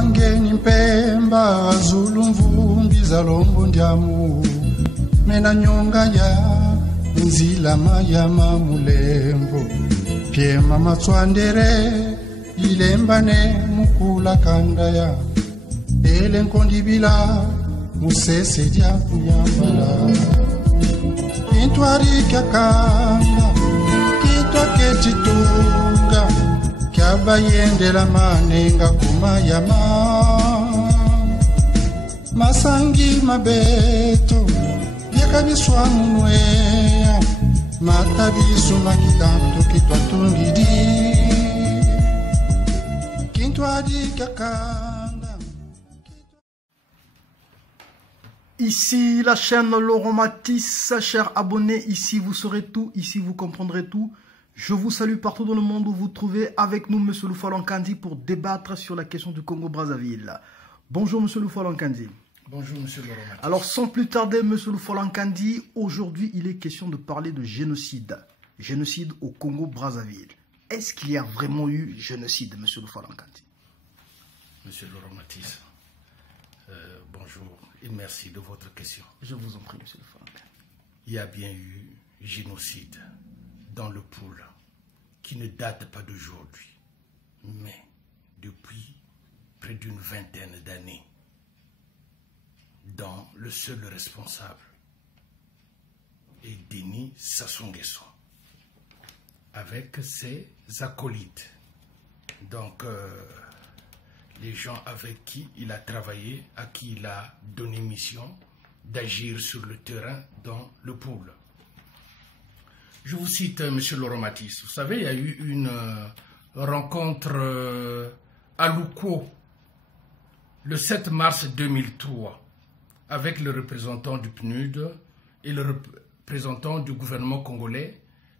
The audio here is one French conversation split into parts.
wangeni mpemba zulu mvumbi za lombo ndiamu mena nyonga ya nzila mayama mulembo piema matswandere ilembane mukula kandaya ele nkondibila musese dia kuyambala intwari kakanga kitwa ketitunga kyabayendela manenga kumayama masangi mabeto byakabiswa munweya matabisu makitanto kitwa tungidi kintwari kakanga. Ici la chaîne Laurent Matisse, chers abonnés, ici vous saurez tout, ici vous comprendrez tout. Je vous salue partout dans le monde où vous trouvez avec nous Monsieur Lufalonkandi pour débattre sur la question du Congo-Brazzaville. Bonjour Monsieur Lufalonkandi. Bonjour Monsieur Laurent Matisse. Alors sans plus tarder Monsieur Lufalonkandi, aujourd'hui il est question de parler de génocide. Génocide au Congo-Brazzaville. Est-ce qu'il y a vraiment eu génocide Monsieur Lufalonkandi? Monsieur Laurent Matisse, bonjour et merci de votre question. Je vous en prie, Monsieur Lufalonkandi. Il y a bien eu génocide dans le pôle qui ne date pas d'aujourd'hui, mais depuis près d'une vingtaine d'années, dont le seul responsable est Denis Sassou Nguesso, avec ses acolytes. Donc, les gens avec qui il a travaillé, à qui il a donné mission d'agir sur le terrain dans le pôle. Je vous cite M. Laurent Matisse. Vous savez, il y a eu une rencontre à Louko le 7 mars 2003 avec le représentant du PNUD et le représentant du gouvernement congolais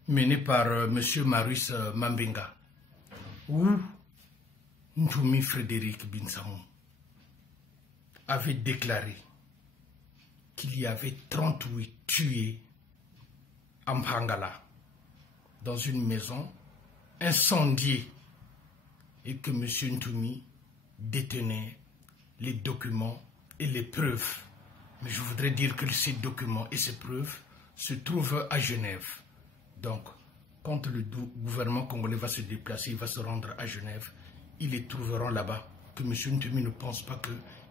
mené par M. Maurice Mambenga, où Ntoumi Frédéric Binsamou avait déclaré qu'il y avait 38 tués à Mpangala, dans une maison incendiée, et que M. Ntoumi détenait les documents et les preuves. Mais je voudrais dire que ces documents et ces preuves se trouvent à Genève. Donc, quand le gouvernement congolais va se déplacer, il va se rendre à Genève, ils les trouveront là-bas. Que M. Ntoumi ne pense pas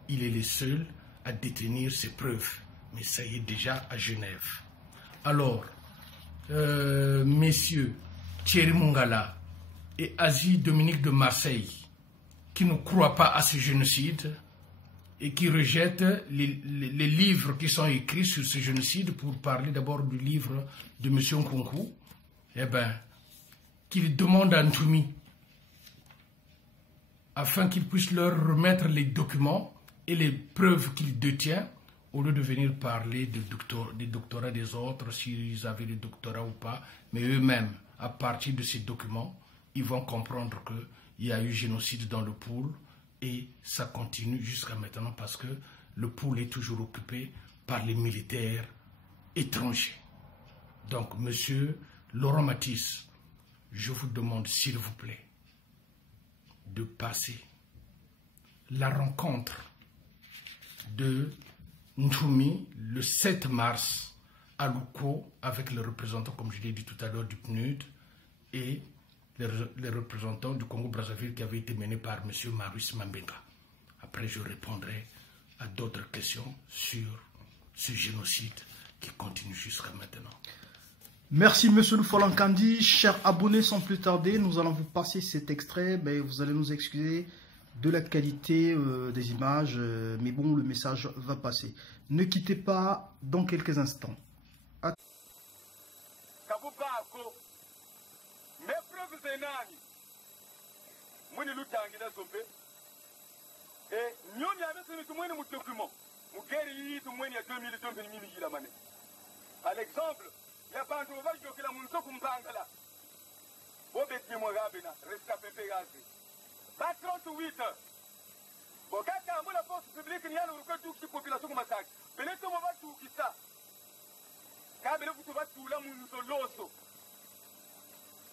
qu'il est le seul à détenir ces preuves. Mais ça y est déjà à Genève. Alors, messieurs Thierry Mongala et Asie Dominique de Marseille, qui ne croient pas à ce génocide et qui rejettent les livres qui sont écrits sur ce génocide, pour parler d'abord du livre de M. Nkunku, eh bien, qu'ils demandent à Ntoumi, afin qu'il puisse leur remettre les documents et les preuves qu'il détient, au lieu de venir parler des doctorats des autres, s'ils avaient des doctorats ou pas, mais eux-mêmes, à partir de ces documents, ils vont comprendre qu'il y a eu génocide dans le pôle, et ça continue jusqu'à maintenant parce que le pôle est toujours occupé par les militaires étrangers. Donc, monsieur Laurent Matisse, je vous demande s'il vous plaît de passer la rencontre de Ntoumi le 7 mars à Louko avec les représentants, comme je l'ai dit tout à l'heure, du PNUD et les représentants du Congo-Brazzaville qui avaient été menés par M. Maurice Mambenga. Après, je répondrai à d'autres questions sur ce génocide qui continue jusqu'à maintenant. Merci M. Lufalonkandi. Chers abonnés, sans plus tarder, nous allons vous passer cet extrait. Ben, vous allez nous excuser de la qualité des images, mais bon, le message va passer. Ne quittez pas dans quelques instants. Par exemple, il y a pas un sauvage qui a mon socle Mpangala. Bobeti Morabena, rescapé Pégazé. Pas 38. Bon, quand la force publique, il y a le record de la population comme attaque. Mais les gens vont tout qui ça. Quand vous va tout là, nous sommes l'osso.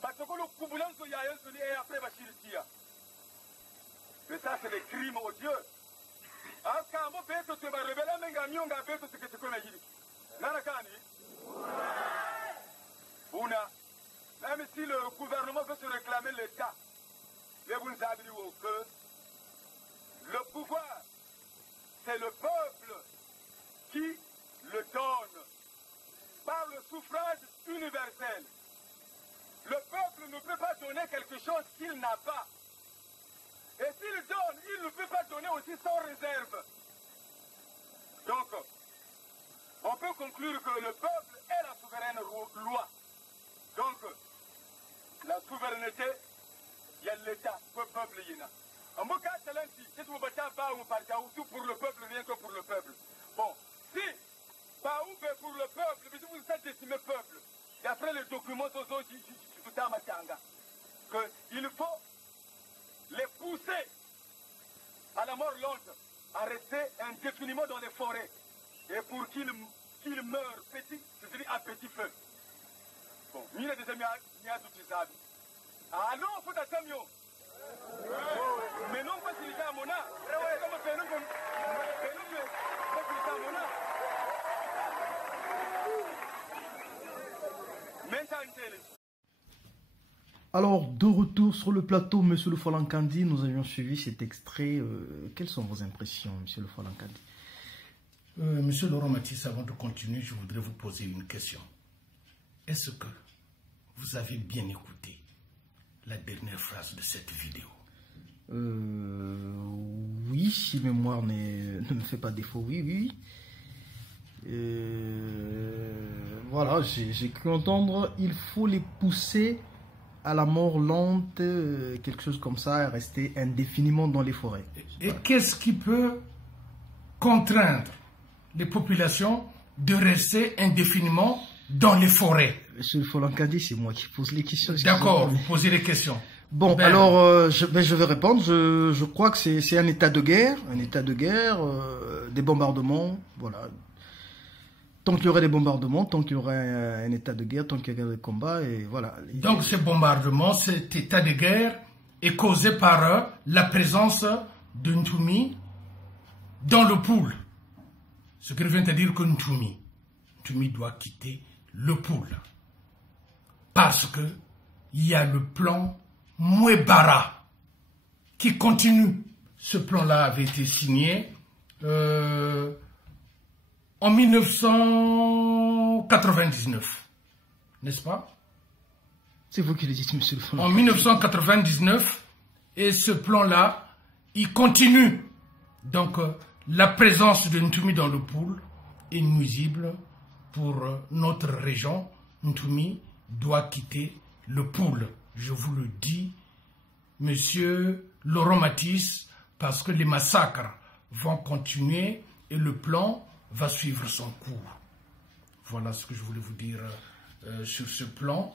Parce que le couboulant, il y a un seul et après, va chier. Mais ça, c'est des crimes odieux. Akambo beto te ba rebela menga nyonga beto te kete kona hili. Nana kani? Una. Même si le gouvernement veut se réclamer l'État, les Bounzabri au que le pouvoir, c'est le peuple qui le donne par le suffrage universel. Le peuple ne peut pas donner quelque chose qu'il n'a pas. Et s'il donne, il ne peut pas donner aussi sans réserve. Donc, on peut conclure que le peuple est la souveraine loi. Donc, la souveraineté, il y a l'État, le peuple y a. En mon cas, c'est l'un qui, c'est tout pour le peuple, rien que pour le peuple. Bon, si, pas ou pour le peuple, mais si vous êtes estimé peuple, d'après les documents qu'il faut les pousser à la mort lente, à rester indéfiniment dans les forêts, et pour qu'ils meurent petit, c'est-à-dire à petit feu. Bon, il y a des amis à tout ça. Ah non, il faut t'attendre. Mais non, pas si les gens mon âme. Comment faire nous Alors, de retour sur le plateau, Monsieur le Folankandi, nous avions suivi cet extrait. Quelles sont vos impressions, Monsieur le Folankandi? Monsieur Laurent Matisse, avant de continuer, je voudrais vous poser une question. Est-ce que vous avez bien écouté la dernière phrase de cette vidéo? Oui, si mémoire ne me fait pas défaut, oui. Voilà, j'ai cru entendre, il faut les pousser à la mort lente, quelque chose comme ça, et rester indéfiniment dans les forêts. Et qu'est-ce qui peut contraindre les populations de rester indéfiniment dans les forêts? Monsieur le Folankandi, c'est moi qui pose les questions. D'accord, vous posez les questions. Bon, ben, alors, je vais répondre. Je crois que c'est un état de guerre, des bombardements, voilà. Tant qu'il y aurait des bombardements, tant qu'il y aurait un état de guerre, tant qu'il y aurait des combats, et voilà. Donc, ces bombardements, cet état de guerre est causé par la présence de Ntumi dans le pool. Ce qui revient à dire que Ntumi doit quitter le pool. Parce que il y a le plan Mouebara qui continue. Ce plan-là avait été signé en 1999, n'est-ce pas? C'est vous qui le dites, monsieur le Folankandi. En 1999, et ce plan-là, il continue. Donc, la présence de Ntumi dans le pool est nuisible pour notre région. Ntumi doit quitter le pool. Je vous le dis, monsieur Laurent Matisse, parce que les massacres vont continuer et le plan va suivre son cours. Voilà ce que je voulais vous dire sur ce plan.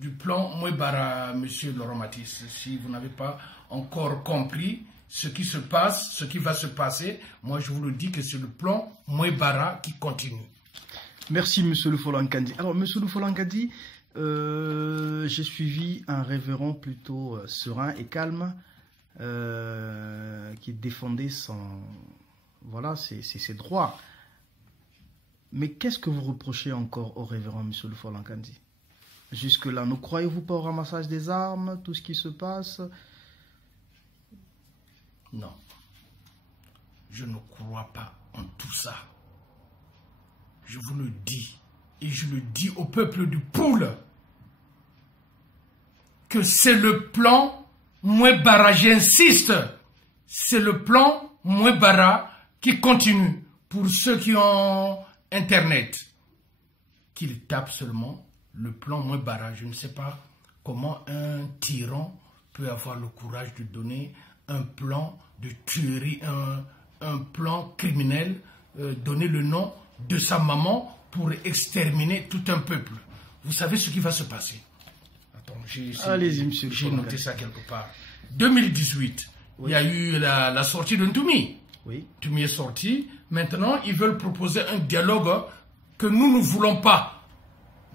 Du plan Mouebara, monsieur Laurent Matisse. Si vous n'avez pas encore compris ce qui se passe, ce qui va se passer, moi je vous le dis que c'est le plan Mouebara qui continue. Merci, monsieur le Folankandi. Alors, monsieur le Folankandi, j'ai suivi un révérend plutôt serein et calme qui défendait ses droits. Mais qu'est-ce que vous reprochez encore au révérend monsieur le Folankandi? Jusque-là, ne croyez-vous pas au ramassage des armes, tout ce qui se passe? Non, je ne crois pas en tout ça. Je vous le dis, et je le dis au peuple du Poul, que c'est le plan Mouebara, j'insiste, c'est le plan Mouebara qui continue. Pour ceux qui ont Internet, qu'ils tapent seulement le plan Mouebara. Je ne sais pas comment un tyran peut avoir le courage de donner un plan de tuerie, un plan criminel, donner le nom de sa maman pour exterminer tout un peuple. Vous savez ce qui va se passer? Attends, allez-y, monsieur. J'ai noté ça quelque part. 2018, oui. Il y a eu la sortie de Ntumi. Oui. Ntumi est sorti. Maintenant, ils veulent proposer un dialogue que nous ne voulons pas.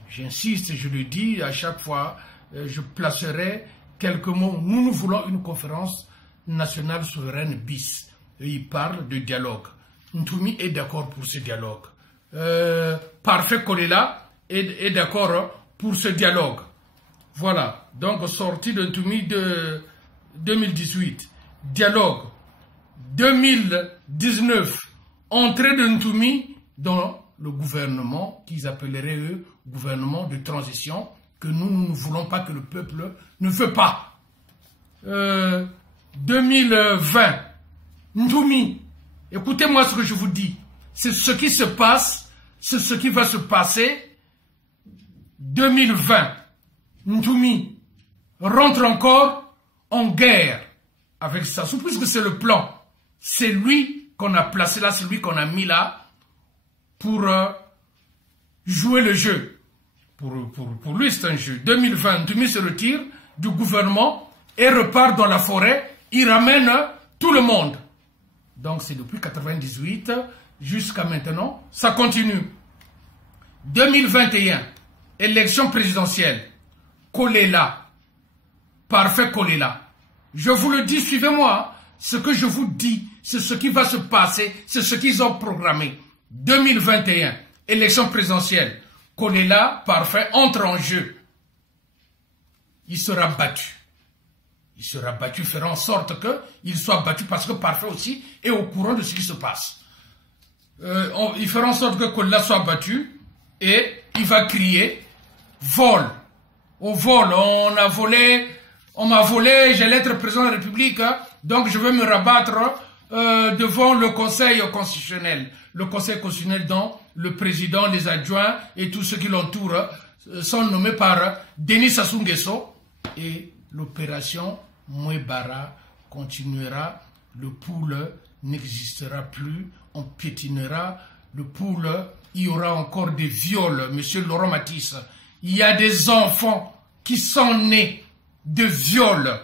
J'insiste, je le dis à chaque fois, je placerai quelques mots. Nous voulons une conférence nationale souveraine bis. Et il parle de dialogue. Ntoumi est d'accord pour ce dialogue. Parfait Kolela est d'accord pour ce dialogue. Voilà. Donc, sortie de Ntoumi de 2018. Dialogue. 2019. Entrée de Ntoumi dans le gouvernement qu'ils appelleraient eux gouvernement de transition que nous ne voulons pas, que le peuple ne veut pas. 2020, Ntoumi, écoutez-moi ce que je vous dis, c'est ce qui se passe, c'est ce qui va se passer. 2020, Ntoumi rentre encore en guerre avec Sassou, puisque c'est le plan. C'est lui qu'on a placé là, c'est lui qu'on a mis là pour jouer le jeu. Pour lui, c'est un jeu. 2020, Ntoumi se retire du gouvernement et repart dans la forêt. Il ramène tout le monde. Donc, c'est depuis 1998 jusqu'à maintenant. Ça continue. 2021, élection présidentielle. Kolela. Parfait Kolela. Je vous le dis, suivez-moi. Ce que je vous dis, c'est ce qui va se passer. C'est ce qu'ils ont programmé. 2021, élection présidentielle. Kolela, parfait, entre en jeu. Il sera battu. Il sera battu, fera en sorte qu'il soit battu parce que parfait aussi est au courant de ce qui se passe. Il fera en sorte que Kolela soit battu et il va crier vol. Au vol, on m'a volé, j'allais être président de la République, donc je veux me rabattre devant le Conseil constitutionnel. Le Conseil constitutionnel dont le président, les adjoints et tous ceux qui l'entourent sont nommés par Denis Sassou Nguesso. Et l'opération Mouebara continuera. Le pool n'existera plus. On piétinera le pool. Il y aura encore des viols, monsieur Laurent Matisse. Il y a des enfants qui sont nés de viols.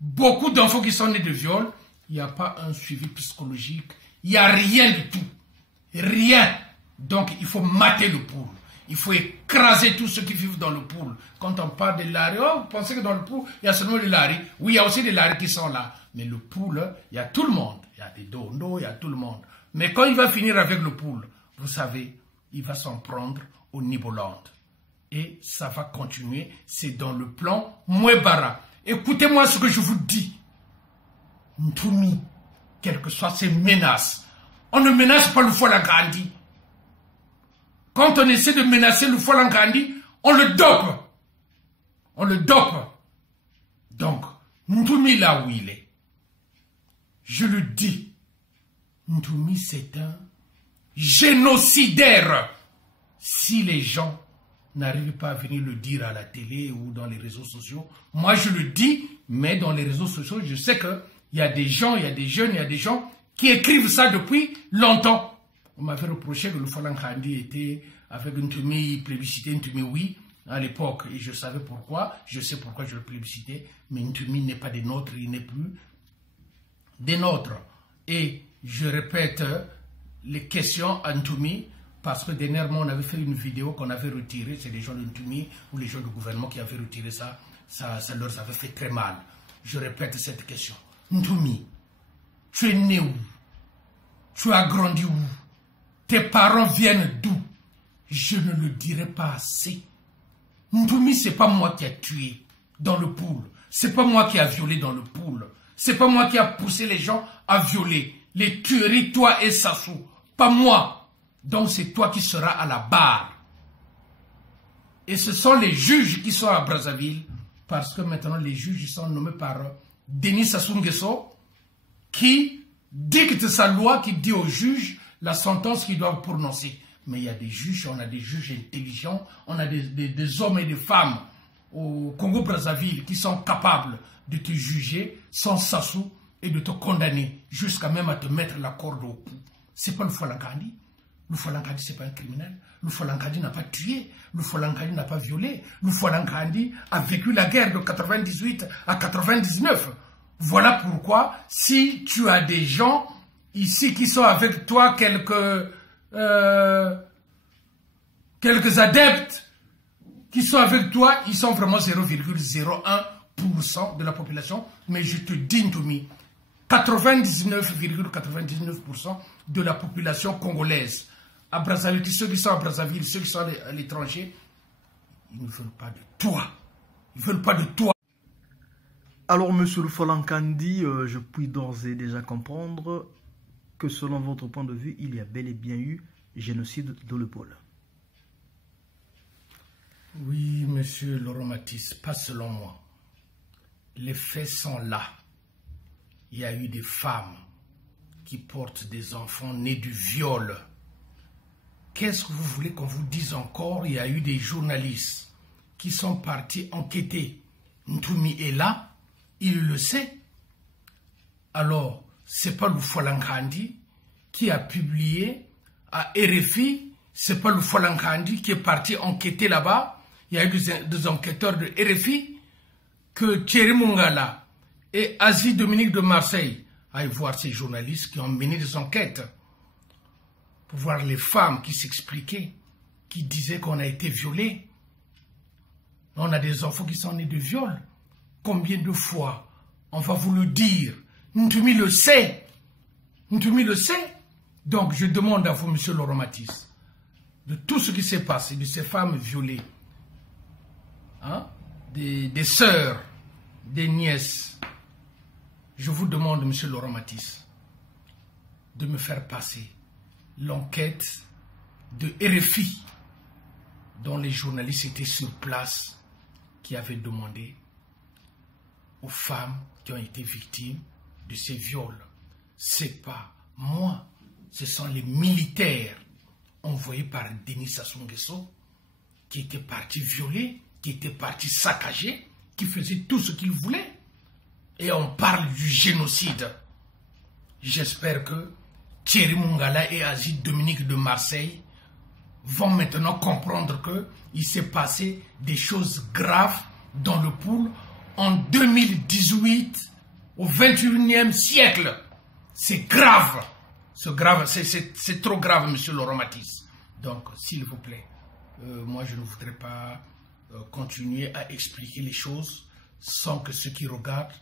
Beaucoup d'enfants qui sont nés de viols. Il n'y a pas un suivi psychologique. Il n'y a rien du tout. Rien. Donc, il faut mater le pool. Il faut écraser tous ceux qui vivent dans le pool. Quand on parle de Lari, oh, vous pensez que dans le pool, il y a seulement des Lari. Oui, il y a aussi des Lari qui sont là. Mais le pool, il y a tout le monde. Il y a des Dondo, il y a tout le monde. Mais quand il va finir avec le pool, vous savez, il va s'en prendre au Niboland. Et ça va continuer. C'est dans le plan Mouebara. Écoutez-moi ce que je vous dis. Ntoumi, quelles que soient ces menaces, on ne menace pas le Foualangandi. Quand on essaie de menacer le Foualangandi, on le dope. On le dope. Donc, Ntoumi là où il est, je le dis, Ntoumi c'est un génocidaire. Si les gens n'arrivent pas à venir le dire à la télé ou dans les réseaux sociaux, moi je le dis, mais dans les réseaux sociaux, je sais que il y a des gens, il y a des jeunes, il y a des gens qui écrivent ça depuis longtemps. On m'avait reproché que le Foualangandi était avec Ntoumi, plébiscité Ntoumi, oui, à l'époque, et je savais pourquoi, je sais pourquoi je le plébiscitais, mais Ntoumi n'est pas des nôtres, il n'est plus des nôtres. Et je répète les questions à Ntoumi, parce que dernièrement, on avait fait une vidéo qu'on avait retirée, c'est les gens de Ntoumi ou les gens du gouvernement qui avaient retiré ça, ça leur avait fait très mal. Je répète cette question. Ntoumi, tu es né où? Tu as grandi où? Tes parents viennent d'où? Je ne le dirai pas assez. Ntoumi, c'est pas moi qui a tué dans le pool. C'est pas moi qui a violé dans le pool. C'est pas moi qui a poussé les gens à violer. Les tueries, toi et Sassou. Pas moi. Donc c'est toi qui seras à la barre. Et ce sont les juges qui sont à Brazzaville. Parce que maintenant les juges sont nommés par Denis Sassou Nguesso, qui dicte sa loi, qui dit aux juges la sentence qu'ils doivent prononcer. Mais il y a des juges, on a des juges intelligents, on a des hommes et des femmes au Congo-Brazzaville qui sont capables de te juger sans Sassou et de te condamner jusqu'à même à te mettre la corde au cou. C'est pas le Foualangandi. Le Foualangandi, c'est pas un criminel. Le Foualangandi n'a pas tué. Le Foualangandi n'a pas violé. Le Foualangandi a vécu la guerre de 98 à 99. Voilà pourquoi, si tu as des gens ici qui sont avec toi, quelques adeptes qui sont avec toi, ils sont vraiment 0,01%. 1% de la population, mais je te dis, Ntoumi, 99,99% de la population congolaise, à Brazzaville, ceux qui sont à Brazzaville, ceux qui sont à l'étranger, ils ne veulent pas de toi. Ils ne veulent pas de toi. Alors, monsieur Folankandi, je puis d'ores et déjà comprendre que selon votre point de vue, il y a bel et bien eu génocide dans le pôle. Oui, monsieur Laurent Matisse, pas selon moi. Les faits sont là. Il y a eu des femmes qui portent des enfants nés du viol. Qu'est-ce que vous voulez qu'on vous dise encore? Il y a eu des journalistes qui sont partis enquêter. Ntoumi est là, il le sait. Alors, c'est pas Folankandi qui a publié à RFI, c'est pas Folankandi qui est parti enquêter là-bas. Il y a eu des enquêteurs de RFI que Thierry Mungala et Asie Dominique de Marseille aillent voir ces journalistes qui ont mené des enquêtes pour voir les femmes qui s'expliquaient, qui disaient qu'on a été violés. On a des enfants qui sont nés de viol. Combien de fois on va vous le dire? Ntoumi le sait. Ntoumi le sait. Donc je demande à vous, monsieur Laurent Matisse, de tout ce qui s'est passé, de ces femmes violées, hein, des sœurs, des nièces, je vous demande, monsieur Laurent Matisse, de me faire passer l'enquête de RFI dont les journalistes étaient sur place, qui avaient demandé aux femmes qui ont été victimes de ces viols. C'est pas moi, ce sont les militaires envoyés par Denis Sassou Nguesso qui étaient partis violer, qui étaient partis saccager, qui faisaient tout ce qu'ils voulaient. Et on parle du génocide. J'espère que Thierry Mungala et Asie Dominique de Marseille vont maintenant comprendre qu'il s'est passé des choses graves dans le pool en 2018, au 21e siècle. C'est grave. C'est trop grave, monsieur Laurent Matisse. Donc, s'il vous plaît, moi je ne voudrais pas continuer à expliquer les choses sans que ceux qui regardent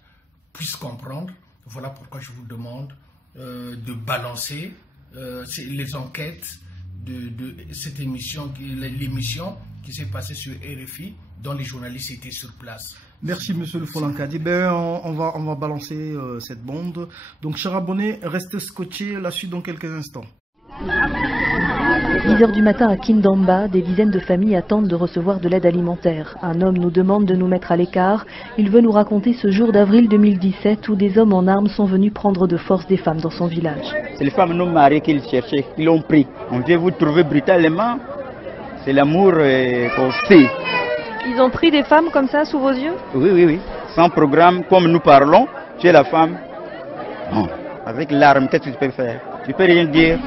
puissent comprendre. Voilà pourquoi je vous demande de balancer les enquêtes de cette émission, l'émission qui s'est passée sur RFI, dont les journalistes étaient sur place. Merci, monsieur le Folankadi. Ben, on va balancer cette bande. Donc, chers abonnés, restez scotchés. La suite dans quelques instants. 10h du matin à Kindamba, des dizaines de familles attendent de recevoir de l'aide alimentaire. Un homme nous demande de nous mettre à l'écart. Il veut nous raconter ce jour d'avril 2017 où des hommes en armes sont venus prendre de force des femmes dans son village. C'est les femmes non mariées qu'ils cherchaient, qu'ils l'ont pris. On vient vous trouver brutalement. C'est l'amour qu'on sait. Ils ont pris des femmes comme ça sous vos yeux? Oui. Sans programme, comme nous parlons, tu es la femme. Non. Avec l'arme, qu'est-ce que tu peux faire? Tu peux rien dire.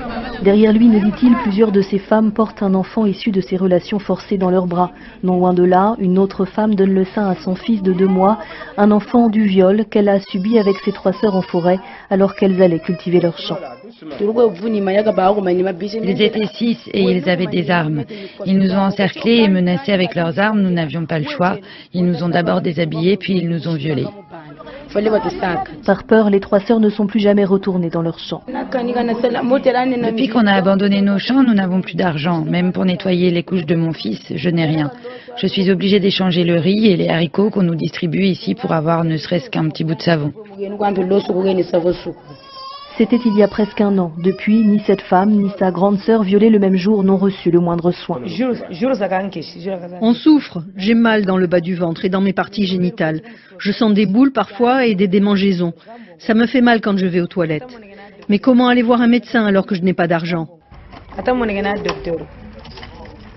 Derrière lui, nous dit-il, plusieurs de ces femmes portent un enfant issu de ces relations forcées dans leurs bras. Non loin de là, une autre femme donne le sein à son fils de 2 mois, un enfant du viol qu'elle a subi avec ses 3 sœurs en forêt alors qu'elles allaient cultiver leur champ. Ils étaient 6 et ils avaient des armes. Ils nous ont encerclés et menacés avec leurs armes, nous n'avions pas le choix. Ils nous ont d'abord déshabillés puis ils nous ont violés. Par peur, les 3 sœurs ne sont plus jamais retournées dans leur champ. Depuis qu'on a abandonné nos champs, nous n'avons plus d'argent. Même pour nettoyer les couches de mon fils, je n'ai rien. Je suis obligée d'échanger le riz et les haricots qu'on nous distribue ici pour avoir ne serait-ce qu'un petit bout de savon. C'était il y a presque 1 an. Depuis, ni cette femme, ni sa grande sœur violée le même jour n'ont reçu le moindre soin. On souffre. J'ai mal dans le bas du ventre et dans mes parties génitales. Je sens des boules parfois et des démangeaisons. Ça me fait mal quand je vais aux toilettes. Mais comment aller voir un médecin alors que je n'ai pas d'argent?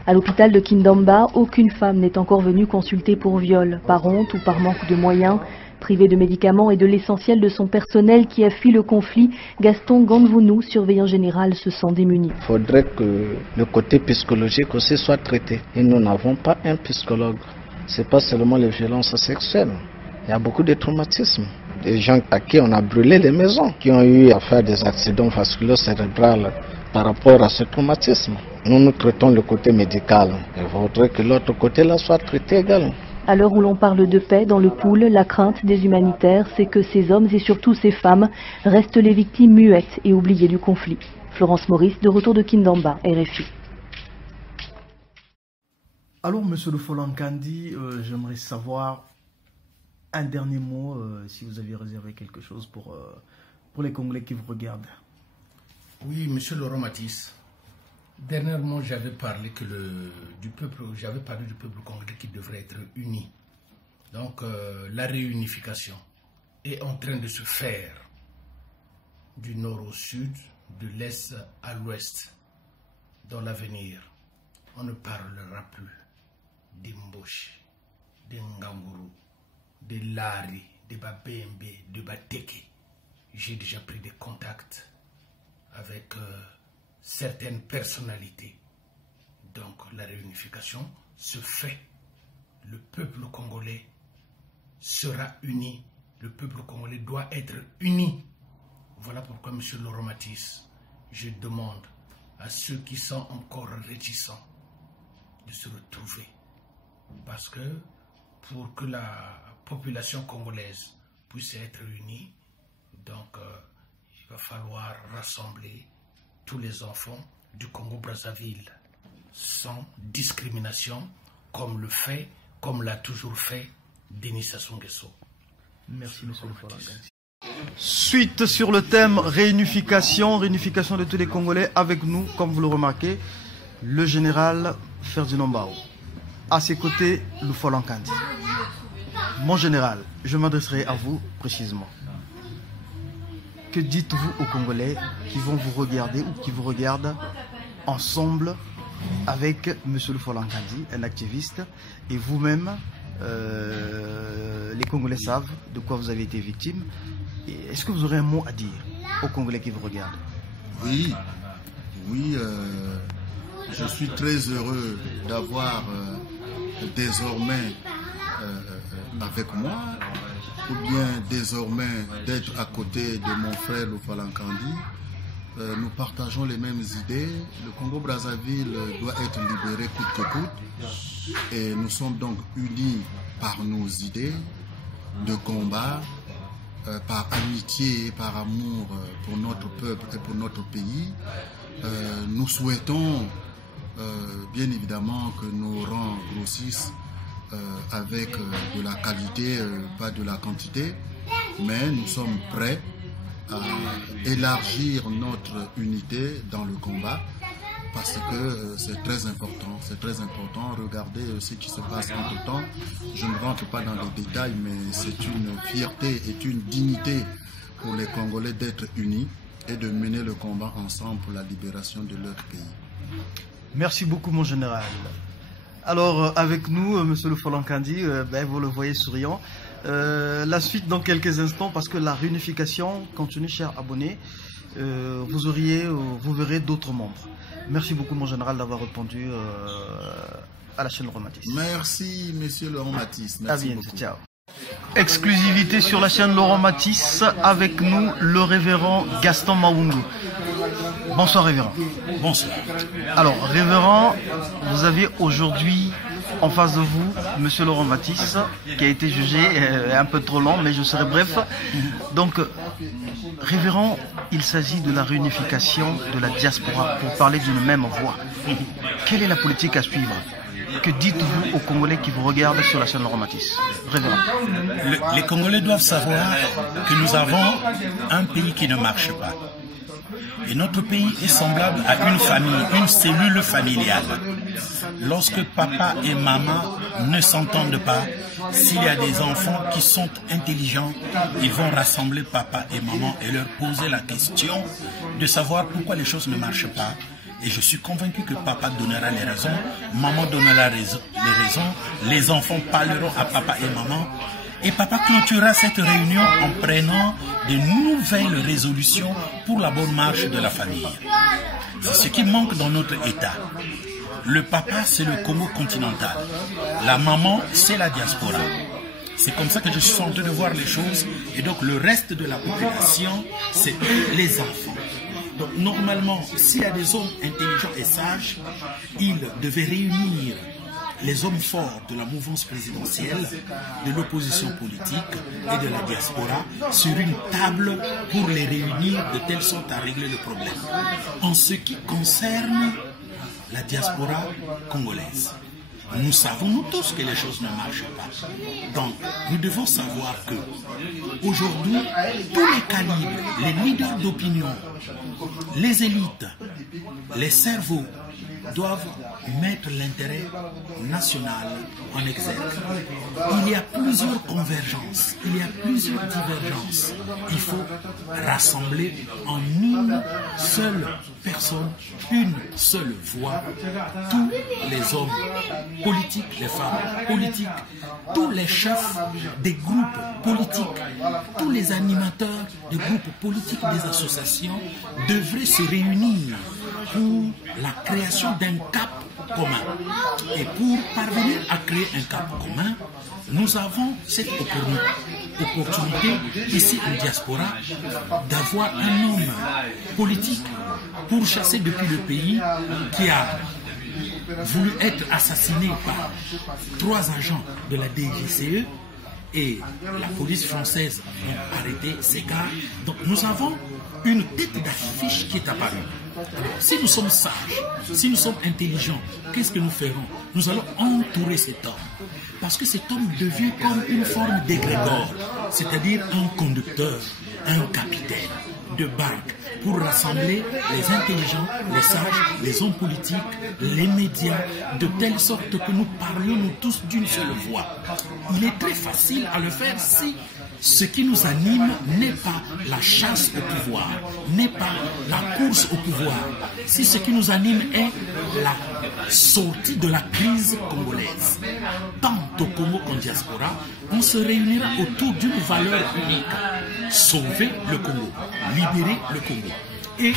À l'hôpital de Kindamba, aucune femme n'est encore venue consulter pour viol, par honte ou par manque de moyens. Privé de médicaments et de l'essentiel de son personnel qui a fui le conflit, Gaston Gandvounou, surveillant général, se sent démuni. Il faudrait que le côté psychologique aussi soit traité. Et nous n'avons pas un psychologue. Ce n'est pas seulement les violences sexuelles. Il y a beaucoup de traumatismes. Des gens à qui on a brûlé les maisons, qui ont eu à faire des accidents vasculo-cérébraux par rapport à ce traumatisme. Nous traitons le côté médical. Il faudrait que l'autre côté là soit traité également. À l'heure où l'on parle de paix dans le pool, la crainte des humanitaires, c'est que ces hommes et surtout ces femmes restent les victimes muettes et oubliées du conflit. Florence Maurice, de retour de Kindamba, RFI. Alors, monsieur Le Folankandi, j'aimerais savoir un dernier mot, si vous aviez réservé quelque chose pour les Congolais qui vous regardent. Oui, monsieur Laurent Matisse. Dernièrement, j'avais parlé du peuple congolais qui devrait être uni. Donc, la réunification est en train de se faire du nord au sud, de l'est à l'ouest. Dans l'avenir, on ne parlera plus des Mboshi, des Nganguru, des Lari, des Babembe, de Bateke. J'ai déjà pris des contacts avec certaines personnalités. Donc la réunification se fait. Le peuple congolais sera uni. Le peuple congolais doit être uni. Voilà pourquoi, monsieur Laurent Matisse, je demande à ceux qui sont encore réticents de se retrouver. Parce que pour que la population congolaise puisse être unie, donc il va falloir rassembler tous les enfants du Congo-Brazzaville sans discrimination, comme l'a toujours fait Denis Sassou Nguesso. Merci, monsieur le Folankandi. Suite sur le thème réunification de tous les Congolais, avec nous, comme vous le remarquez, le général Ferdinand Bao. À ses côtés, le Folankandi. Mon général, je m'adresserai à vous précisément. Que dites-vous aux Congolais qui vont vous regarder ou qui vous regardent ensemble avec M. le Folankandi, un activiste, et vous-même, les Congolais savent de quoi vous avez été victime. Est-ce que vous aurez un mot à dire aux Congolais qui vous regardent? Oui, je suis très heureux d'avoir désormais avec moi, ou bien désormais d'être à côté de mon frère le Folankandi. Nous partageons les mêmes idées. Le Congo-Brazzaville doit être libéré coûte que coûte. Et nous sommes donc unis par nos idées de combat, par amitié et par amour pour notre peuple et pour notre pays. Nous souhaitons bien évidemment que nos rangs grossissent avec de la qualité, pas de la quantité, mais nous sommes prêts à élargir notre unité dans le combat parce que c'est très important. C'est très important. Regardez ce qui se passe entre temps. Je ne rentre pas dans les détails, mais c'est une fierté et une dignité pour les Congolais d'être unis et de mener le combat ensemble pour la libération de leur pays. Merci beaucoup, mon général. Alors, avec nous, monsieur le Folankandi, vous le voyez souriant. La suite dans quelques instants, parce que la réunification continue, chers abonnés. Vous verrez d'autres membres. Merci beaucoup, mon général, d'avoir répondu à la chaîne Laurent Matisse. Merci, monsieur Laurent Matisse. Merci beaucoup. Ciao. Exclusivité sur la chaîne Laurent Matisse, avec nous, le révérend Gaston Mawungu. Bonsoir, révérend. Bonsoir. Alors, révérend, vous avez aujourd'hui en face de vous monsieur Laurent Matisse, qui a été jugé un peu trop long, mais je serai bref. Donc, révérend, il s'agit de la réunification de la diaspora pour parler d'une même voix. Quelle est la politique à suivre? Que dites-vous aux Congolais qui vous regardent sur la chaîne Laurent Matisse? Révérend. Les Congolais doivent savoir que nous avons un pays qui ne marche pas. Et notre pays est semblable à une famille, une cellule familiale. Lorsque papa et maman ne s'entendent pas, s'il y a des enfants qui sont intelligents, ils vont rassembler papa et maman et leur poser la question de savoir pourquoi les choses ne marchent pas. Et je suis convaincu que papa donnera les raisons, maman donnera les raisons, les enfants parleront à papa et maman. Et papa clôturera cette réunion en prenant de nouvelles résolutions pour la bonne marche de la famille. C'est ce qui manque dans notre État. Le papa, c'est le Congo continental. La maman, c'est la diaspora. C'est comme ça que je suis en train de voir les choses. Et donc le reste de la population, c'est eux les enfants. Donc normalement, s'il y a des hommes intelligents et sages, ils devaient réunir les hommes forts de la mouvance présidentielle, de l'opposition politique et de la diaspora sur une table pour les réunir de telle sorte à régler le problème. En ce qui concerne la diaspora congolaise, nous savons nous tous que les choses ne marchent pas. Donc, nous devons savoir que aujourd'hui, tous les calibres, les leaders d'opinion, les élites, les cerveaux doivent mettre l'intérêt national en exergue. Il y a plusieurs convergences, il y a plusieurs divergences. Il faut rassembler en une seule personne, une seule voix, tous les hommes politiques, les femmes politiques, tous les chefs des groupes politiques, tous les animateurs des groupes politiques, des associations devraient se réunir pour la création d'un cap commun. Et pour parvenir à créer un cap commun, nous avons cette opportunité ici en diaspora d'avoir un homme politique pour chasser depuis le pays qui a voulu être assassiné par 3 agents de la DGCE et la police française a arrêté ces gars. Donc nous avons une tête d'affiche qui est apparue. Si nous sommes sages, si nous sommes intelligents, qu'est-ce que nous ferons? Nous allons entourer cet homme. Parce que cet homme devient comme une forme d'égrégore, c'est-à-dire un conducteur, un capitaine de barque pour rassembler les intelligents, les sages, les hommes politiques, les médias, de telle sorte que nous parlions nous tous d'une seule voix. Il est très facile à le faire si ce qui nous anime n'est pas la chasse au pouvoir, n'est pas la course au pouvoir. Si ce qui nous anime est la sortie de la crise congolaise, tant au Congo qu'en diaspora, on se réunira autour d'une valeur unique. Sauver le Congo, libérer le Congo. Et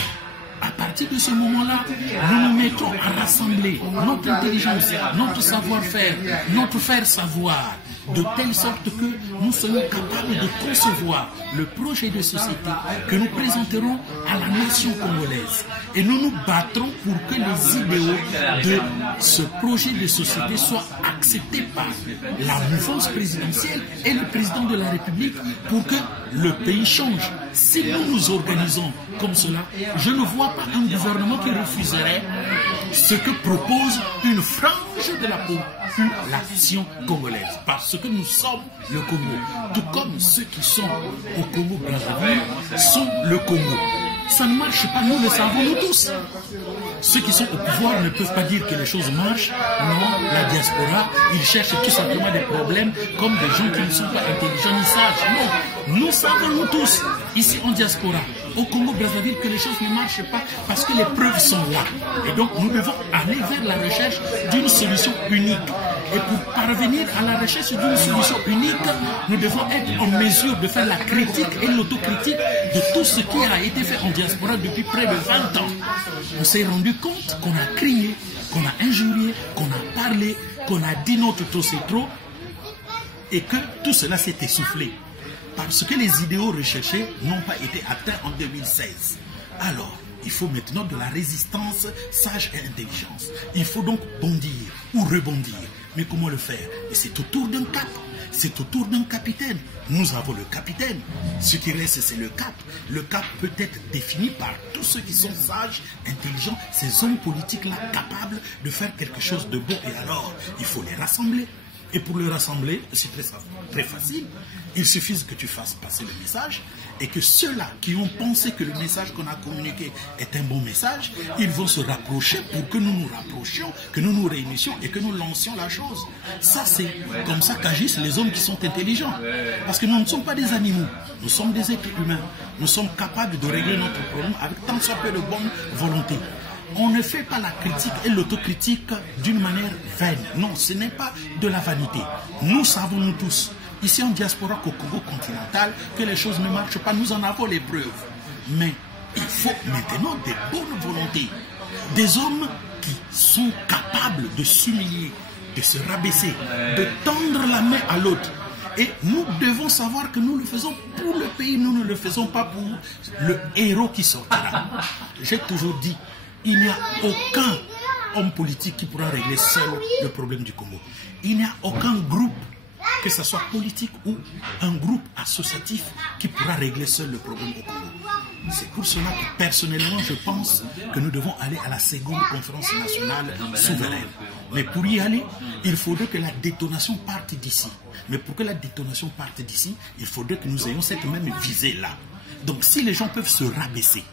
à partir de ce moment-là, nous nous mettons à rassembler notre intelligence, notre savoir-faire, notre faire savoir, de telle sorte que nous soyons capables de concevoir le projet de société que nous présenterons à la nation congolaise. Et nous nous battrons pour que les idéaux de ce projet de société soient acceptés par la mouvance présidentielle et le président de la République pour que le pays change. Si nous nous organisons comme cela, je ne vois pas un gouvernement qui refuserait ce que propose une frange de la population congolaise. Parce que nous sommes le Congo. Tout comme ceux qui sont au Congo-Brazzaville sont le Congo. Ça ne marche pas, nous le savons nous tous. Ceux qui sont au pouvoir ne peuvent pas dire que les choses marchent. Non, la diaspora, ils cherchent tout simplement des problèmes comme des gens qui ne sont pas intelligents ni sages. Non, nous savons nous tous, ici en diaspora, au Congo-Brazzaville, que les choses ne marchent pas parce que les preuves sont là. Et donc nous devons aller vers la recherche d'une solution unique. Et pour parvenir à la recherche d'une solution unique, nous devons être en mesure de faire la critique et l'autocritique de tout ce qui a été fait en diaspora depuis près de 20 ans. On s'est rendu compte qu'on a crié, qu'on a injurié, qu'on a parlé, qu'on a dit notre trop c'est trop, et que tout cela s'est essoufflé. Parce que les idéaux recherchés n'ont pas été atteints en 2016. Alors, il faut maintenant de la résistance sage et intelligence. Il faut donc bondir ou rebondir. Mais comment le faire? Et c'est autour d'un cap. C'est autour d'un capitaine. Nous avons le capitaine. Ce qui reste, c'est le cap. Le cap peut être défini par tous ceux qui sont sages, intelligents, ces hommes politiques-là capables de faire quelque chose de beau. Et alors, il faut les rassembler. Et pour le rassembler, c'est très facile. Il suffit que tu fasses passer le message et que ceux-là qui ont pensé que le message qu'on a communiqué est un bon message, ils vont se rapprocher pour que nous nous rapprochions, que nous nous réunissions et que nous lancions la chose. Ça, c'est comme ça qu'agissent les hommes qui sont intelligents. Parce que nous ne sommes pas des animaux, nous sommes des êtres humains. Nous sommes capables de régler notre problème avec tant soit peu de bonne volonté. On ne fait pas la critique et l'autocritique d'une manière vaine. Non, ce n'est pas de la vanité. Nous savons nous tous, ici en diaspora qu'au Congo continental, que les choses ne marchent pas. Nous en avons les preuves. Mais il faut maintenant des bonnes volontés. Des hommes qui sont capables de s'humilier, de se rabaisser, de tendre la main à l'autre. Et nous devons savoir que nous le faisons pour le pays, nous ne le faisons pas pour le héros qui sortira. J'ai toujours dit, il n'y a aucun homme politique qui pourra régler seul le problème du Congo. Il n'y a aucun groupe, que ce soit politique ou un groupe associatif, qui pourra régler seul le problème au Congo. C'est pour cela que personnellement je pense que nous devons aller à la seconde conférence nationale souveraine. Mais pour y aller, il faudrait que la détonation parte d'ici. Mais pour que la détonation parte d'ici, il faudrait que nous ayons cette même visée-là. Donc si les gens peuvent se rabaisser,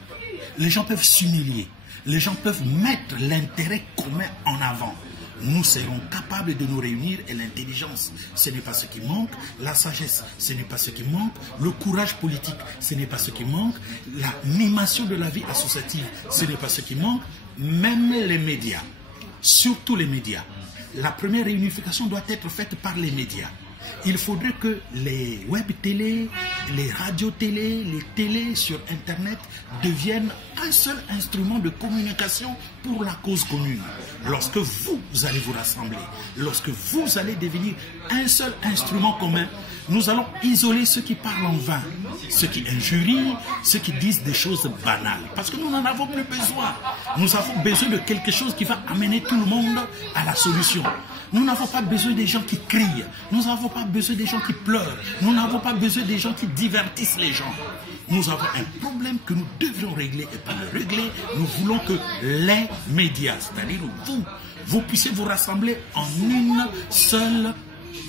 les gens peuvent s'humilier, les gens peuvent mettre l'intérêt commun en avant, nous serons capables de nous réunir. Et l'intelligence, ce n'est pas ce qui manque. La sagesse, ce n'est pas ce qui manque. Le courage politique, ce n'est pas ce qui manque. L'animation de la vie associative, ce n'est pas ce qui manque. Même les médias, surtout les médias. La première réunification doit être faite par les médias. Il faudrait que les web télé, les radios télé, les télés sur internet deviennent un seul instrument de communication pour la cause commune. Lorsque vous allez vous rassembler, lorsque vous allez devenir un seul instrument commun, nous allons isoler ceux qui parlent en vain, ceux qui injurient, ceux qui disent des choses banales. Parce que nous n'en avons plus besoin. Nous avons besoin de quelque chose qui va amener tout le monde à la solution. Nous n'avons pas besoin des gens qui crient. Nous n'avons pas besoin des gens qui pleurent. Nous n'avons pas besoin des gens qui divertissent les gens. Nous avons un problème que nous devrions régler et pas le régler. Nous voulons que les médias, c'est-à-dire vous puissiez vous rassembler en une seule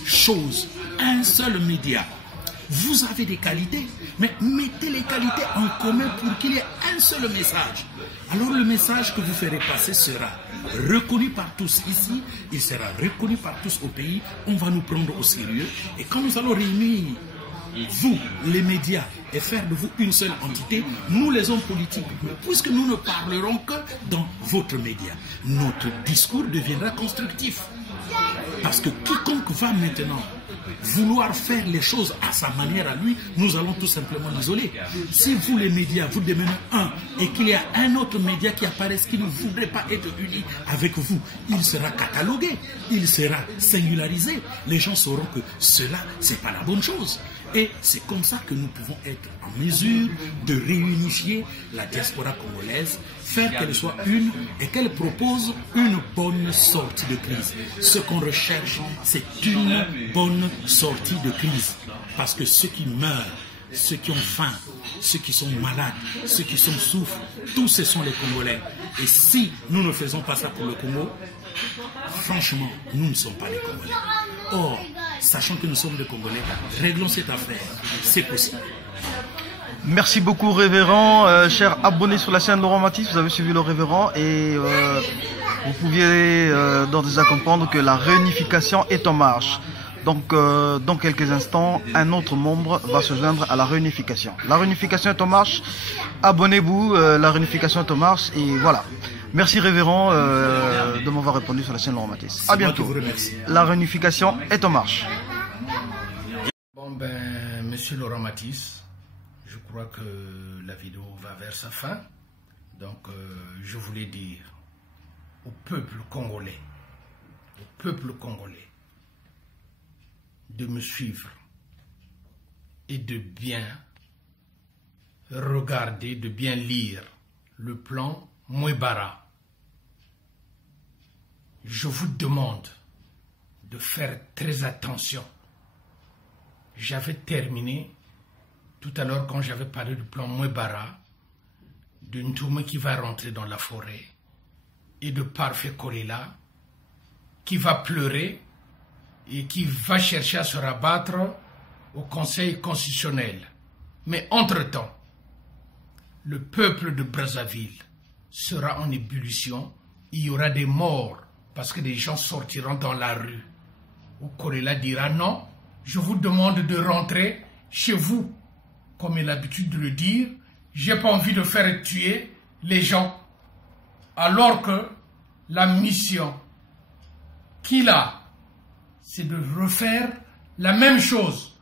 chose, un seul média. Vous avez des qualités, mais mettez les qualités en commun pour qu'il y ait un seul message. Alors le message que vous ferez passer sera reconnu par tous ici, il sera reconnu par tous au pays, on va nous prendre au sérieux. Et quand nous allons réunir vous, les médias, et faire de vous une seule entité, nous les hommes politiques, puisque nous ne parlerons que dans votre média, notre discours deviendra constructif. Parce que quiconque va maintenant vouloir faire les choses à sa manière à lui, nous allons tout simplement l'isoler. Si vous les médias, vous devenez un et qu'il y a un autre média qui apparaisse qui ne voudrait pas être uni avec vous, il sera catalogué, il sera singularisé. Les gens sauront que cela, c'est pas la bonne chose. Et c'est comme ça que nous pouvons être en mesure de réunifier la diaspora congolaise, faire qu'elle soit une et qu'elle propose une bonne sortie de crise. Ce qu'on recherche, c'est une bonne sortie de crise. Parce que ceux qui meurent, ceux qui ont faim, ceux qui sont malades, ceux qui souffrent, tous ce sont les Congolais. Et si nous ne faisons pas ça pour le Congo, franchement, nous ne sommes pas les Congolais. Or, sachant que nous sommes des Congolais, réglons cette affaire. C'est possible. Merci beaucoup, révérend. Chers abonnés sur la chaîne Laurent Matisse, vous avez suivi le révérend et vous pouviez d'ores et déjà comprendre que la réunification est en marche. Donc, dans quelques instants, un autre membre va se joindre à la réunification. La réunification est en marche. Abonnez-vous, la réunification est en marche. Et voilà. Merci, révérend, de m'avoir répondu sur la chaîne Laurent Matisse. À bientôt. La réunification est en marche. Bon, ben, monsieur Laurent Matisse, je crois que la vidéo va vers sa fin. Donc, je voulais dire au peuple congolais, de me suivre et de bien regarder, de bien lire le plan Mouebara. Je vous demande de faire très attention. J'avais terminé tout à l'heure quand j'avais parlé du plan Mouebara, de Ntouma qui va rentrer dans la forêt et de Parfait Kolela qui va pleurer et qui va chercher à se rabattre au Conseil constitutionnel. Mais entre-temps, le peuple de Brazzaville sera en ébullition, il y aura des morts parce que des gens sortiront dans la rue. Ou Kolela dira non, je vous demande de rentrer chez vous. Comme il a l'habitude de le dire, j'ai pas envie de faire tuer les gens. Alors que la mission qu'il a, c'est de refaire la même chose.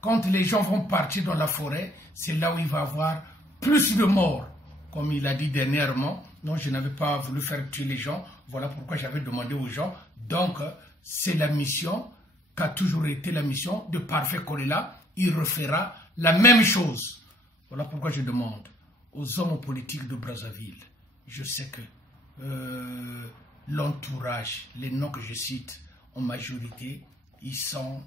Quand les gens vont partir dans la forêt, c'est là où il va y avoir plus de morts. Comme il a dit dernièrement, non, je n'avais pas voulu faire tuer les gens. Voilà pourquoi j'avais demandé aux gens. Donc, c'est la mission qu'a toujours été la mission de Parfait Kolela. Il refera la même chose. Voilà pourquoi je demande aux hommes politiques de Brazzaville. Je sais que l'entourage, les noms que je cite, en majorité, ils sont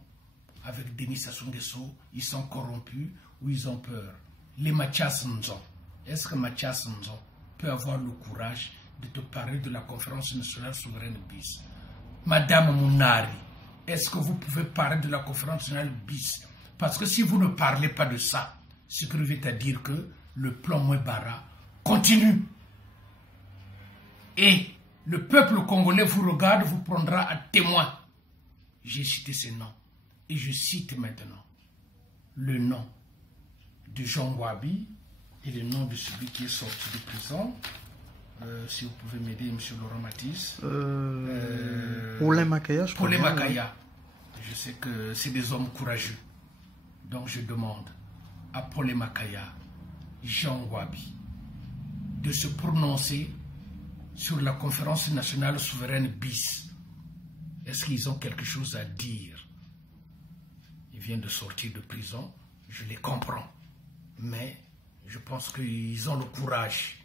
avec Denis Sassou Nguesso, ils sont corrompus ou ils ont peur. Les Mathias Nzon, est-ce que Mathias Nzon peut avoir le courage de te parler de la conférence nationale souveraine BIS? Madame Mounari, est-ce que vous pouvez parler de la conférence nationale BIS? Parce que si vous ne parlez pas de ça, ce qui revient à dire que le plan Mouebara continue. Et le peuple congolais vous regarde, vous prendra à témoin. J'ai cité ces noms. Et je cite maintenant le nom de Jean Wabi et le nom de celui qui est sorti de prison. Si vous pouvez m'aider, M. Laurent Matisse. Paulin Makaya, je crois. Paulin Makaya. Je sais que c'est des hommes courageux. Donc je demande à Paulin Makaya, Jean Wabi, de se prononcer sur la conférence nationale souveraine BIS. Est-ce qu'ils ont quelque chose à dire? Ils viennent de sortir de prison, je les comprends. Mais je pense qu'ils ont le courage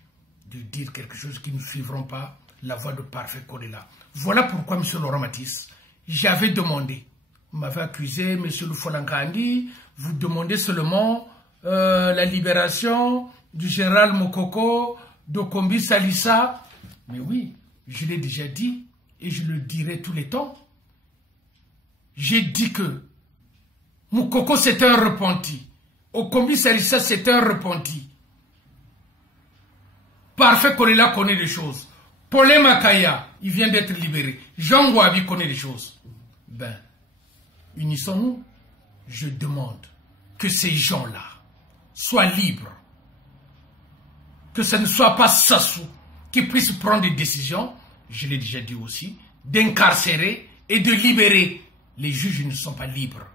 de dire quelque chose qui ne suivront pas la voie de Parfait Kolela. Voilà pourquoi, M. Laurent Matisse, j'avais demandé, vous m'avez accusé, M. Lufolankandi, vous demandez seulement la libération du général Mokoko, d'Okombi Salissa. Mais oui, je l'ai déjà dit et je le dirai tous les temps. J'ai dit que Mokoko c'est un repenti. Okombi Salissa c'est un repenti. Parfait Kolela connaît les choses. Paulin Makaya, il vient d'être libéré. Jean Wabi connaît les choses. Ben, unissons-nous. Je demande que ces gens-là soient libres. Que ce ne soit pas Sassou qui puisse prendre des décisions, je l'ai déjà dit aussi, d'incarcérer et de libérer. Les juges ne sont pas libres.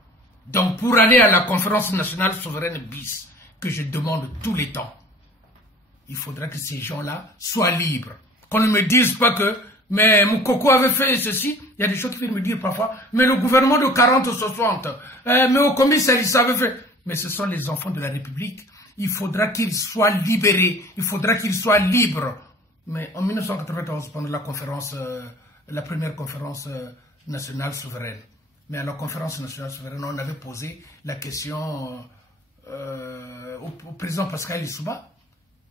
Donc pour aller à la conférence nationale souveraine BIS, que je demande tous les temps, il faudra que ces gens-là soient libres. Qu'on ne me dise pas que, mais Moukoko avait fait ceci. Il y a des choses qui viennent me dire parfois, mais le gouvernement de 40-60, mais au commissaire, il savait faire. Mais ce sont les enfants de la République. Il faudra qu'ils soient libérés. Il faudra qu'ils soient libres. Mais en 1994, pendant la conférence, la première conférence nationale souveraine, mais à la conférence nationale souveraine, on avait posé la question au président Pascal Lissouba.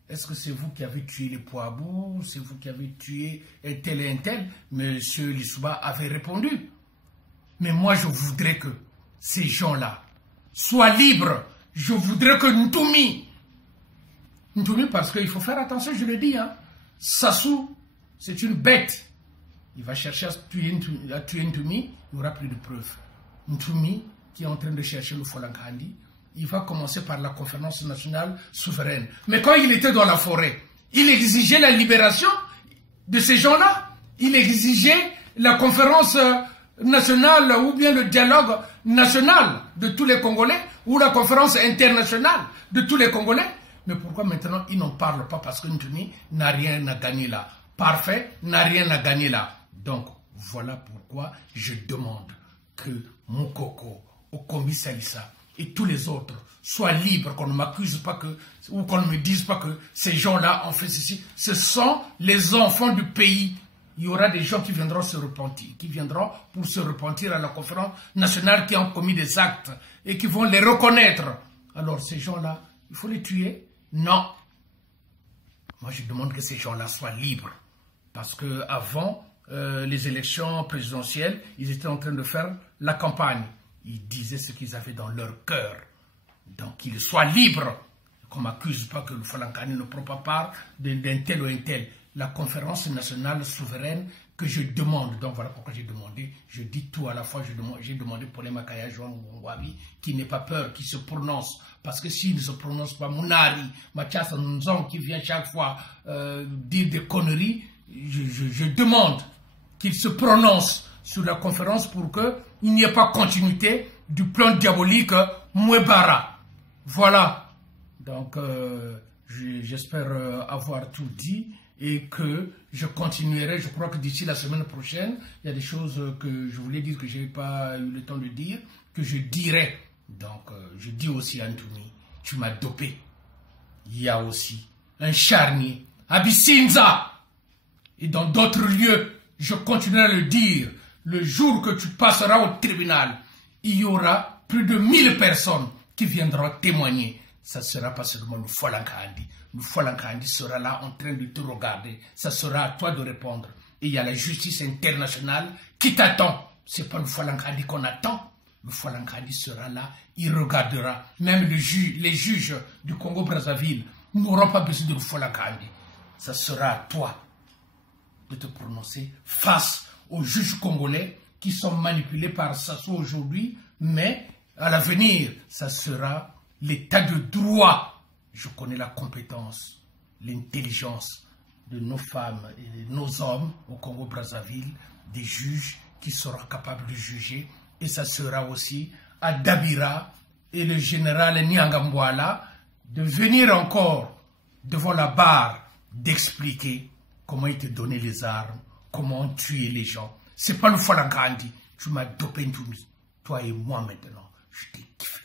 Est-ce que c'est vous qui avez tué les Poabou? C'est vous qui avez tué un tel et un tel? Monsieur Lissouba avait répondu. Mais moi, je voudrais que ces gens-là soient libres. Je voudrais que Ntoumi, parce qu'il faut faire attention, je le dis, hein. Sassou, c'est une bête. Il va chercher à tuer Ntoumi, il n'y aura plus de preuves. Ntoumi, qui est en train de chercher le Folankandi, il va commencer par la conférence nationale souveraine. Mais quand il était dans la forêt, il exigeait la libération de ces gens-là. Il exigeait la conférence nationale ou bien le dialogue national de tous les Congolais ou la conférence internationale de tous les Congolais. Mais pourquoi maintenant ils n'en parlent pas? Parce que Ntoumi n'a rien à gagner là. Parfait n'a rien à gagner là. Donc voilà pourquoi je demande que Moukoko, Okombi Salissa et tous les autres soient libres, qu'on ne m'accuse pas que, ou qu'on ne me dise pas que ces gens-là ont fait ceci. Ce sont les enfants du pays. Il y aura des gens qui viendront se repentir, qui viendront pour se repentir à la conférence nationale, qui ont commis des actes et qui vont les reconnaître. Alors ces gens-là, il faut les tuer? Non. Moi je demande que ces gens-là soient libres. Parce que avant les élections présidentielles, ils étaient en train de faire la campagne. Ils disaient ce qu'ils avaient dans leur cœur. Donc qu'ils soient libres. Qu'on ne m'accuse pas que le Folankani ne prend pas part d'un tel ou un tel. La conférence nationale souveraine que je demande. Donc voilà pourquoi j'ai demandé. Je dis tout à la fois. J'ai demandé pour les Makaya Jean Wabi qui n'ait pas peur, qui se prononce. Parce que s'il ne se prononce pas, Mounari, Mathias Nzon qui vient chaque fois dire des conneries, je demande qu'il se prononce sur la conférence pour qu'il n'y ait pas continuité du plan diabolique Mouebara. Voilà. Donc, j'espère avoir tout dit et que je continuerai. Je crois que d'ici la semaine prochaine, il y a des choses que je voulais dire que je n'ai pas eu le temps de dire, que je dirai. Donc, je dis aussi à Ntoumi, tu m'as dopé. Il y a aussi un charnier, Abissinza. Et dans d'autres lieux, je continuerai à le dire, le jour que tu passeras au tribunal, il y aura plus de 1000 personnes qui viendront témoigner. Ça sera pas seulement le Folankandi. Le Folankandi sera là en train de te regarder. Ça sera à toi de répondre. Et il y a la justice internationale qui t'attend. C'est pas le Folankandi qu'on attend. Le Folankandi sera là, il regardera. Même les juges du Congo-Brazzaville n'auront pas besoin de le Folankandi. Ça sera à toi de te prononcer face aux juges congolais qui sont manipulés par Sassou aujourd'hui, mais à l'avenir, ça sera l'état de droit. Je connais la compétence, l'intelligence de nos femmes et de nos hommes au Congo-Brazzaville, des juges qui seront capables de juger, et ça sera aussi à Dabira et le général Nyangambwala de venir encore devant la barre, d'expliquer comment ils te donnaient les armes, comment tuer les gens. C'est pas le Folankandi, tu m'as dopé Ntoumi. Toi et moi maintenant, je t'ai kiffé.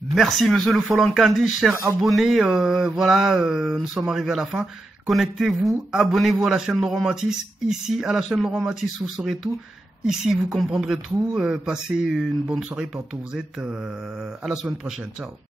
Merci monsieur le Folankandi, chers abonnés, voilà, nous sommes arrivés à la fin. Connectez-vous, abonnez-vous à la chaîne Laurent Matisse. Ici, à la chaîne Laurent Matisse, vous saurez tout. Ici, vous comprendrez tout. Passez une bonne soirée partout où vous êtes. À la semaine prochaine. Ciao.